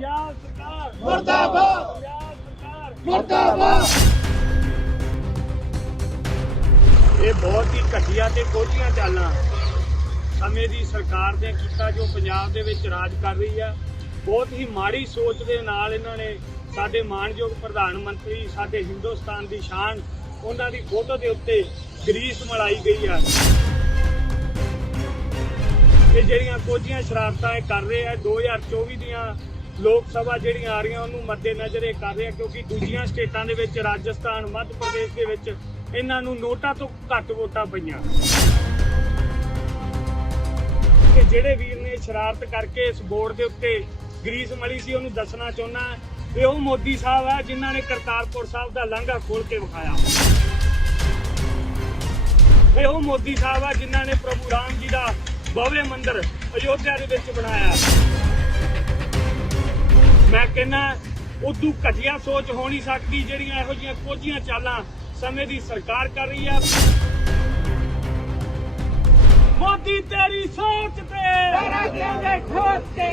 ਪੰਜਾਬ ਸਰਕਾਰ। ਮੁਰਦਾਬਾਦ। ਪੰਜਾਬ ਸਰਕਾਰ। ਮੁਰਦਾਬਾਦ। ਇਹ ਬਹੁਤ ਹੀ ਘਟੀਆ ਤੇ ਕੋਝੀਆਂ ਚਾਲਾਂ ਸਮੇਂ ਦੀ ਸਰਕਾਰ ਨੇ ਕੀਤਾ ਜੋ ਪੰਜਾਬ ਦੇ ਵਿੱਚ ਰਾਜ ਕਰ ਰਹੀ ਆ। ਬਹੁਤ ਹੀ ਮਾੜੀ ਸੋਚ ਦੇ ਨਾਲ ਇਹਨਾਂ ਨੇ ਸਾਡੇ ਮਾਣਯੋਗ ਪ੍ਰਧਾਨ ਮੰਤਰੀ ਸਾਡੇ ਹਿੰਦੁਸਤਾਨ ਦੀ ਸ਼ਾਨ ਉਹਨਾਂ ਦੀ ਫੋਟੋ ਦੇ ਉੱਤੇ ਗਰੀਸ ਮਲਾਈ ਗਈ ਆ। ਇਹ ਜਿਹੜੀਆਂ ਕੋਝੀਆਂ ਸ਼ਰਾਰਤਾਂ ਇਹ ਕਰ ਰਹੇ ਆ 2024 ਦੀਆਂ ਲੋਕ ਸਭਾ ਜਿਹੜੀਆਂ ਆ ਰਹੀਆਂ, ਉਹਨੂੰ ਮੱਦੇ ਨਜ਼ਰ ਇਹ ਕਰ ਰਿਹਾ ਕਿਉਂਕਿ ਦੂਜੀਆਂ ਸਟੇਟਾਂ ਦੇ ਵਿੱਚ, ਰਾਜਸਥਾਨ, ਮੱਧ ਪ੍ਰਦੇਸ਼ ਦੇ ਵਿੱਚ ਇਹਨਾਂ ਨੂੰ ਨੋਟਾਂ ਤੋਂ ਘੱਟ ਵੋਟਾਂ ਪਈਆਂ। ਕਿ ਜਿਹੜੇ ਵੀਰ ਨੇ ਸ਼ਰਾਰਤ ਕਰਕੇ ਇਸ ਬੋਰਡ ਦੇ ਉੱਤੇ ਗਰੀਸ ਮਲੀ ਸੀ, ਉਹਨੂੰ ਦੱਸਣਾ ਚਾਹੁੰਦਾ ਇਹ ਉਹ ਮੋਦੀ ਸਾਹਿਬ ਹੈ ਜਿਨ੍ਹਾਂ ਨੇ ਕਰਤਾਰਪੁਰ ਸਾਹਿਬ ਦਾ ਲਾਂਘਾ ਖੋਲ ਕੇ ਵਿਖਾਇਆ। ਇਹ ਉਹ ਮੋਦੀ ਸਾਹਿਬ ਆ, ਜਿਨ੍ਹਾਂ ਨੇ ਪ੍ਰਭੂ ਰਾਮ ਜੀ ਦਾ ਭਵਯ ਮੰਦਿਰ ਅਯੋਧਿਆ ਦੇ ਵਿੱਚ ਬਣਾਇਆ। ਕਹਿੰਦਾ ਉਦੋਂ ਘਟੀਆ ਸੋਚ ਹੋ ਨਹੀਂ ਸਕਦੀ, ਜਿਹੜੀਆਂ ਇਹੋ ਜਿਹੀਆਂ ਕੋਝੀਆਂ ਚਾਲਾਂ ਸਮੇਂ ਦੀ ਸਰਕਾਰ ਕਰ ਰਹੀ ਆ। ਮੋਦੀ ਤੇਰੀ ਸੋਚ ਤੇ ਤੇਰਾ ਦੇਂਗੇ ਠੋਕ ਕੇ ਮੋਦੀ ਤੇਰੀ ਸੋਚ ਤੇ